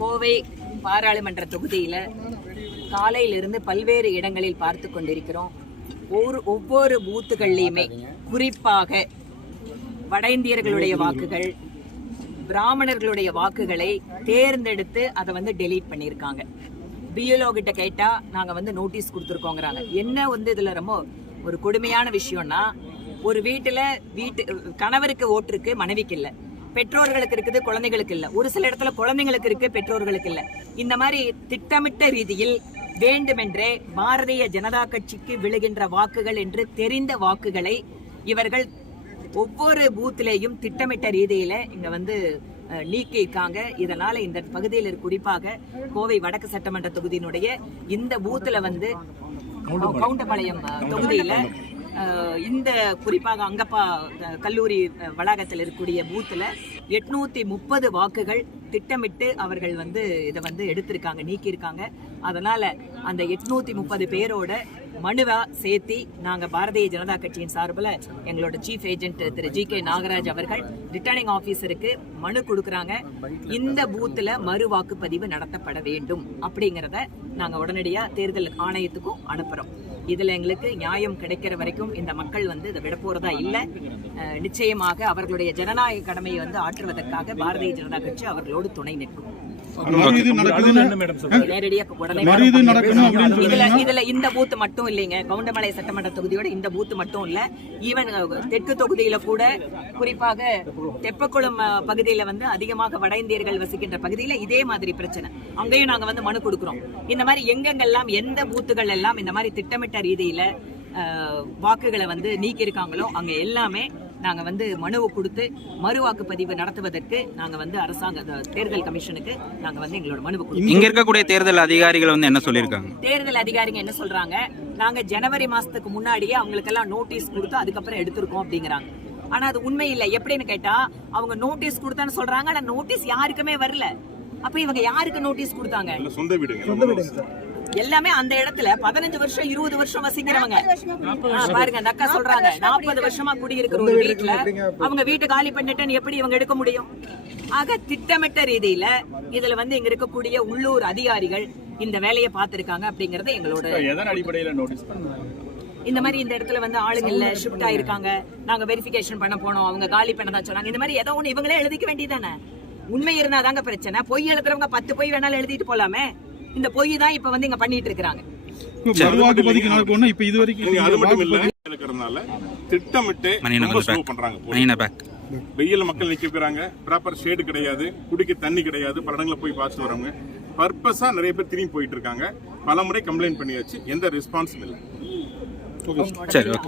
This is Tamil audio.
கோவை பாராளுமன்ற தொகுதியில காலையிலிருந்து பல்வேறு இடங்களில் பார்த்து கொண்டிருக்கிறோம். ஒரு ஒவ்வொரு பூத்துகள்லையுமே குறிப்பாக வட இந்தியர்களுடைய வாக்குகள் பிராமணர்களுடைய வாக்குகளை தேர்ந்தெடுத்து அதை வந்து டெலீட் பண்ணியிருக்காங்க. பிஎல்ஓ கிட்ட கேட்டா நாங்க வந்து நோட்டீஸ் கொடுத்துருக்கோங்கிறாங்க. என்ன வந்து இதுல ரொம்ப ஒரு கொடுமையான விஷயம்னா ஒரு வீட்டுல வீட்டு கணவருக்கு ஓட்டு இருக்கு மனைவிக்கு இல்ல. பெற்றோர்களுக்கு இருக்குது குழந்தைகளுக்கு இல்ல. ஒரு சில இடத்துல குழந்தைங்களுக்கு இருக்கு பெற்றோர்களுக்கு இல்ல. இந்த மாதிரி திட்டமிட்ட ரீதியில் வேண்டுமென்றே பாரதிய ஜனதா கட்சிக்கு விழுகின்ற வாக்குகள் என்று தெரிந்த வாக்குகளை இவர்கள் ஒவ்வொரு பூத்திலேயும் திட்டமிட்ட ரீதியில இங்க வந்து அஹ், நீக்கி இருக்காங்க இதனால இந்த பகுதியில் குறிப்பாக கோவை வடக்கு சட்டமன்ற தொகுதியினுடைய இந்த பூத்துல வந்து கவுண்டபாளையம். தொகுதியில இந்த குறிப்பாக அங்கப்பா கல்லூரி வளாகத்தில் இருக்கக்கூடிய பூத்தில் எட்நூற்றி முப்பது வாக்குகள் திட்டமிட்டு அவர்கள் வந்து இதை வந்து எடுத்திருக்காங்க நீக்கியிருக்காங்க. அதனால அந்த எட்நூத்தி முப்பது பேரோட மனுவா சேர்த்தி நாங்க பாரதிய ஜனதா கட்சியின் சார்பில் எங்களோட சீஃப் ஏஜென்ட் திரு ஜி கே நாகராஜ் அவர்கள் ரிட்டர்னிங் ஆபீசருக்கு மனு கொடுக்குறாங்க. இந்த பூத்துல மறு வாக்குப்பதிவு நடத்தப்பட வேண்டும் அப்படிங்கிறத நாங்க உடனடியா தேர்தல் ஆணையத்துக்கும் அனுப்புறோம். இதுல எங்களுக்கு நியாயம் கிடைக்கிற வரைக்கும் இந்த மக்கள் வந்து இதை விட போறதா இல்ல. நிச்சயமாக அவர்களுடைய ஜனநாயக கடமையை வந்து ஆற்றுவதற்காக பாரதிய ஜனதா கட்சி அவர்களோடு துணை நிற்கும். இதுல இந்த பூத் மட்டும் இல்லைங்க. கவுண்டமலை சட்டமன்ற தொகுதியோட இந்த பூத் மட்டும் இல்ல. ஈவன் தெற்கு தொகுதியில கூட குறிப்பாக தெப்பக்குளம் பகுதியில வந்து அதிகமாக வட இந்தியர்கள் வசிக்கின்ற பகுதியில இதே மாதிரி பிரச்சனை. அங்கேயும் நாங்க வந்து மனு கொடுக்கிறோம். இந்த மாதிரி எங்கெங்கெல்லாம் எந்த பூத்துகள் எல்லாம் இந்த மாதிரி திட்டமிட்ட ரீதியில வாக்குகளை வந்து நீக்கி இருக்காங்களோ அங்க எல்லாமே நாங்க வந்து மனுவை கொடுத்து மறு வாக்குப்பதிவு நடத்துவதற்கு நாங்க வந்து அரசாங்க தேர்தல் கமிஷனுக்கு நாங்க வந்து எங்களோட மனுவை கொடுத்தோம். இங்க இருக்கக்கூடிய தேர்தல் அதிகாரிகள் வந்து என்ன சொல்லியிருக்காங்க? தேர்தல் அதிகாரிங்க என்ன சொல்றாங்க? நாங்க ஜனவரி மாசத்துக்கு முன்னாடியே அவங்களுக்கு எல்லாம் நோட்டீஸ் கொடுத்து அதுக்கப்புறம் எடுத்திருக்கோம் அப்படிங்கிறாங்க. ஆனா அது உண்மை இல்ல. எப்படின்னு கேட்டா அவங்க நோட்டீஸ் கொடுத்தான்னு சொல்றாங்க ஆனா நோட்டீஸ் யாருக்குமே வரல. அப்ப இவங்க யாருக்கு நோட்டீஸ் கொடுத்தாங்க? சொந்த வீடுங்க. எல்லாமே அந்த இடத்துல பதினஞ்சு வருஷம் இருபது வருஷம் வசிக்கிறவங்க. பாருங்க அந்த அக்கா சொல்றாங்க நாற்பது வருஷமா குடியிருக்கிற ஒரு வீட்டுல அவங்க வீட்டை காலி பண்ணிட்டேன்னு எப்படி இவங்க எடுக்க முடியும்? ஆக திட்டமிட்ட ரீதியில இதுல வந்து இங்க இருக்கக்கூடிய உள்ளூர் அதிகாரிகள் இந்த வேலையை பார்த்திருக்காங்க அப்படிங்கறது எங்களோட எதன் அடிப்படையில நோட்டீஸ் பண்ணாங்க இந்த மாதிரி இந்த இடத்துல வந்து ஆளுங்க இல்ல ஷிஃப்ட் ஆயிருக்காங்க. நாங்க வெரிஃபிகேஷன் பண்ண போனோம் அவங்க காலி பண்ணதா சொன்னாங்க. இந்த மாதிரி ஏதோ ஒண்ணு இவங்களே எழுதிக்க வேண்டியதானே உண்மை இருந்தா தாங்க பிரச்சனை. பொய் எழுதுறவங்க பத்து பொய் வேணாலும் எழுதிட்டு போலாமே? இந்த பொய் தான் இப்ப வந்து இங்க பண்ணிட்டு இருக்காங்க இப்ப மறுவாக்கு பதிக்கு நடக்கணும்னா இப்ப இது வரைக்கும் நீங்க அது மட்டும் இல்ல. வாக்குப்பதிவு இருக்கிறதுனால திட்டமிட்டு. பண்றாங்க வெயில்ல மக்கள் நிக்க போறாங்க ப்ராப்பர் ஷேடு கிடையாது. குடிக்க தண்ணி கிடையாது. பல இடங்களில் போய் பார்த்துட்டு வரவங்க. பர்பஸா நிறைய பேர் திரும்பி போயிட்டு இருக்காங்க. பல முறை கம்ப்ளைண்ட் பண்ணியாச்சு. எந்த ரெஸ்பான்ஸும் இல்லை. சரி ஓகே